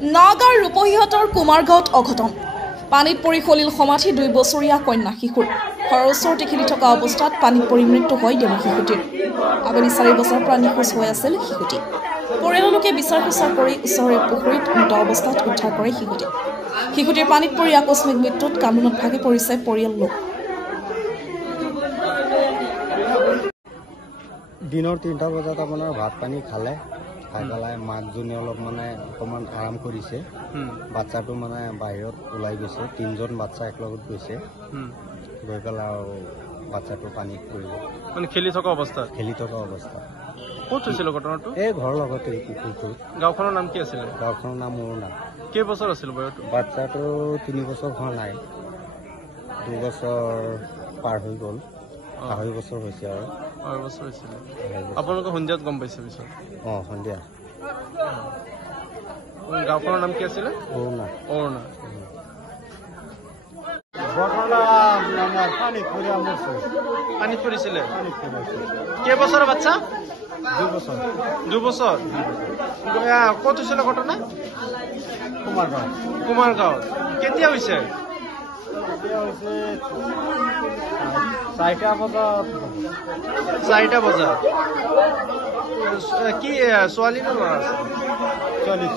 নগাঁৱৰ ৰূপহীহঁতৰ কুমাৰগাঁৱত অঘটন পানীত পৰি খলিল সমাধি 2 বছৰীয়া কন্যা শিশুৰ ঘৰৰ ওচৰতে খেলি থকা অৱস্থাত পানীত পৰি মৃত্যু হয় দেৱ শিশুটিৰ আবেলি 4 বছৰৰ পৰা নিখোজ হৈ আছিল শিশুটি পৰিয়ালৰ লোকে বিচাৰ খোচাৰ কৰি ওচৰৰে পুখুৰীত মৃত অৱস্থাত উদ্ধাৰ কৰে শিশুটিৰ পানীত পৰি আকস্মিক মৃত্যুত কান্দোনত ভাগি পৰিছে পৰিয়াল লোক দিনৰ 3টা বজাত আপোনাৰ ভাত পানী খালে খাই মাকজনী অলপ মানে অকণমান আৰাম কৰিছে বাচ্চাটো মানে বাহিৰত ওলাই গৈছে 3জন বাচ্চা একলগত গৈছে গৈ পেলাই আৰু বাচ্চাটো পানীত পৰিল মানে খেলি থকা অৱস্থা ক'ত হৈছিল ঘটনাটো এই ঘৰৰ লগতে পুখুৰীটো গাঁওখনৰ নাম কি আছিল গাঁওখনৰ নাম মোৰনা কেইবছৰ আছিল বয়সটো বাচ্চাটো 3 বছৰ হোৱা নাই 2 বছৰ পাৰ হৈ গ'ল 2.5 বছৰ হৈছে আৰু 2 বছৰ হৈছিল আপোনালোকে সন্ধিয়াত গম পাইছে পিছত সন্ধিয়া গাঁওখনৰ নাম কি আছিলে অৰুণা পানীত পৰিছিলে কেইবছৰৰ বাচ্চা 2 বছৰ ক'ত হৈছিলে ঘটনা কুমাৰগাঁৱত কেতিয়া হৈছে 4টা বজাত কি ছোৱালী নে ল'ৰা আছে ছোৱালী